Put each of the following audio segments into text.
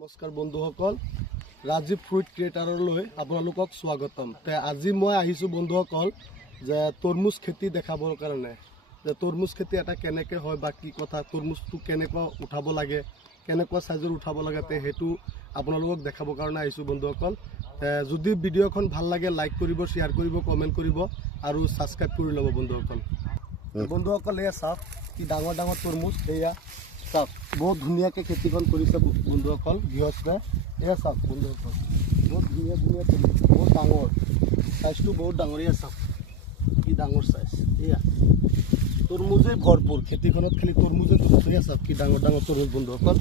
নমস্কাৰ বন্ধুসকল, ৰাজীৱ ফ্ৰুইট ক্ৰিয়েটাৰলৈ আপোনালোকক স্বাগতম। আজি মই আহিছোঁ বন্ধুসকল যে তৰমুজ খেতি দেখাবৰ কাৰণে, যে তৰমুজ খেতি এটা কেনেকৈ হয় বা কি কথা, তৰমুজটো কেনেকুৱা উঠাব লাগে, কেনেকুৱা চাইজৰ উঠাব লাগে, সেইটো আপোনালোকক দেখাবৰ কাৰণে আহিছোঁ বন্ধুসকল। যদি ভিডিঅ'খন ভাল লাগে লাইক কৰিব, শ্বেয়াৰ কৰিব, কমেণ্ট কৰিব আৰু ছাবস্ক্ৰাইব কৰি ল'ব বন্ধুসকল। বন্ধুসকল এয়া চাওক কি ডাঙৰ ডাঙৰ তৰমুজ, এয়া চাওক বহুত ধুনীয়াকৈ খেতিখন কৰিছে বন্ধুসকল গৃহস্থে। এয়া চাওক বন্ধুসকল বহুত ধুনীয়া ধুনীয়া তৰমুজ, বহুত ডাঙৰ চাইজটো, বহুত ডাঙৰ। এয়া চাওক কি ডাঙৰ চাইজ, এয়া তৰমুজে ভৰপূৰ খেতিখনত, খালি তৰমুজে তৰমুজ। এয়া চাওক কি ডাঙৰ ডাঙৰ তৰমুজ বন্ধুসকল,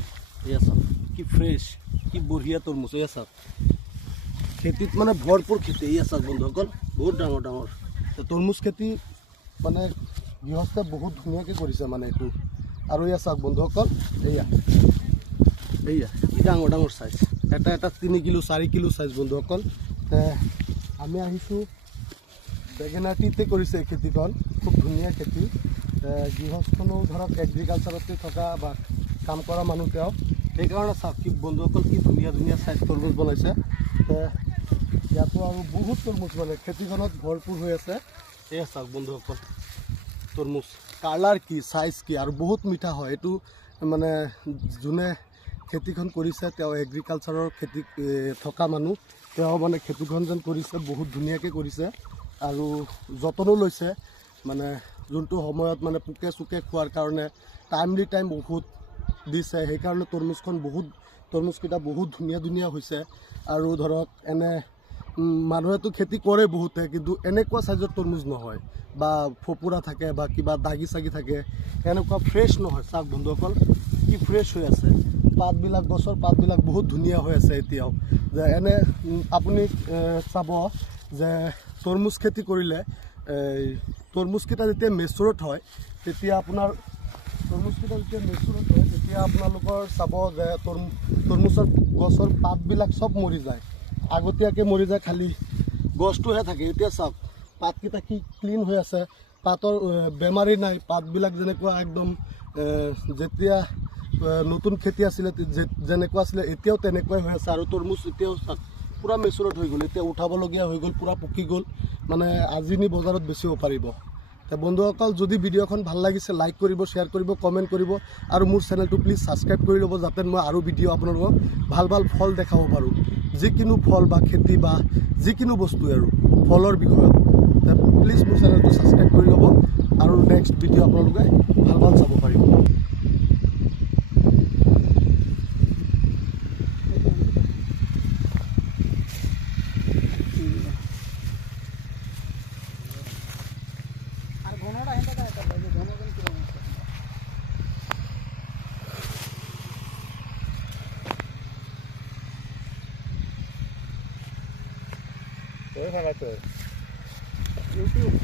এয়া চাওক কি ফ্ৰেছ, কি বঢ়িয়া তৰমুজ। এয়া চাওক খেতিত মানে ভৰপূৰ খেতি। এয়া চাওক বন্ধুসকল বহুত ডাঙৰ ডাঙৰ তৰমুজ খেতি, মানে গৃহস্থে বহুত ধুনীয়াকৈ কৰিছে মানে এইটো। আৰু এয়া চাওক বন্ধুসকল, এয়া কি ডাঙৰ ডাঙৰ চাইজ, এটা এটা 3 কিলো 4 কিলো চাইজ বন্ধুসকল। আমি আহিছোঁ বেঙেনাটিতে কৰিছে এই খেতিখন, খুব ধুনীয়া খেতি। গৃহস্থনো ধৰক এগ্ৰিকালচাৰতে থকা বা কাম কৰা মানুহ তেওঁ, সেইকাৰণে চাওক কি বন্ধুসকল কি ধুনীয়া ধুনীয়া চাইজ তৰমুজ বনাইছে। ইয়াতো আৰু বহুত তৰমুজ মানে খেতিখনত ভৰপূৰ হৈ আছে। এয়া চাওক বন্ধুসকল তৰমুজ, কালাৰ কি, চাইজ কি, আৰু বহুত মিঠা হয় এইটো। মানে যোনে খেতিখন কৰিছে তেওঁ এগ্ৰিকালচাৰৰ খেতি থকা মানুহ, তেওঁ মানে খেতিখন যেন কৰিছে বহুত ধুনীয়াকৈ কৰিছে আৰু যতনো লৈছে। মানে যোনটো সময়ত মানে পোকে চোকে খোৱাৰ কাৰণে টাইমলি টাইম বহুত দিছে, সেইকাৰণে তৰমুজকেইটা বহুত ধুনীয়া ধুনীয়া হৈছে। আৰু ধৰক এনে মানুহেতো খেতি কৰে বহুতে, কিন্তু এনেকুৱা চাইজৰ তৰমুজ নহয়, বা ফপোৰা থাকে বা কিবা দাগি চাগি থাকে, এনেকুৱা ফ্ৰেছ নহয়। চাওক বন্ধুসকল কি ফ্ৰেছ হৈ আছে, পাতবিলাক, গছৰ পাতবিলাক বহুত ধুনীয়া হৈ আছে এতিয়াও। যে এনে আপুনি চাব যে তৰমুজ খেতি কৰিলে তৰমুজকেইটা যেতিয়া মেচুৰত হয়, তেতিয়া আপোনালোকৰ চাব যে তৰমুজৰ গছৰ পাতবিলাক চব মৰি যায়, আগতীয়াকৈ মৰি যায়, খালি গছটোহে থাকে। এতিয়া চাওক পাতকেইটা কি ক্লিন হৈ আছে, পাতৰ বেমাৰী নাই, পাতবিলাক যেনেকুৱা একদম যেতিয়া নতুন খেতি আছিলে যেনেকুৱা আছিলে এতিয়াও তেনেকুৱাই হৈ আছে। আৰু তৰমুজ এতিয়াও চাওক পূৰা মেচুৰত হৈ গ'ল, এতিয়া উঠাবলগীয়া হৈ গ'ল, পূৰা পকি গ'ল, মানে আজি নি বজাৰত বেচিব পাৰিব। বন্ধুসকল যদি ভিডিঅ'খন ভাল লাগিছে লাইক কৰিব, শ্বেয়াৰ কৰিব, কমেণ্ট কৰিব আৰু মোৰ চেনেলটো প্লিজ ছাবস্ক্ৰাইব কৰি ল'ব, যাতে মই আৰু ভিডিঅ' আপোনালোকক ভাল ভাল ফল দেখাব পাৰোঁ। যিকোনো ফল বা খেতি বা যিকোনো বস্তুৱে আৰু ফলৰ বিষয়ত, প্লিজ মোৰ চেনেলটো ছাবস্ক্ৰাইব কৰি ল'ব আৰু নেক্সট ভিডিঅ' আপোনালোকে ভাল ভাল চাব পাৰিব। YouTube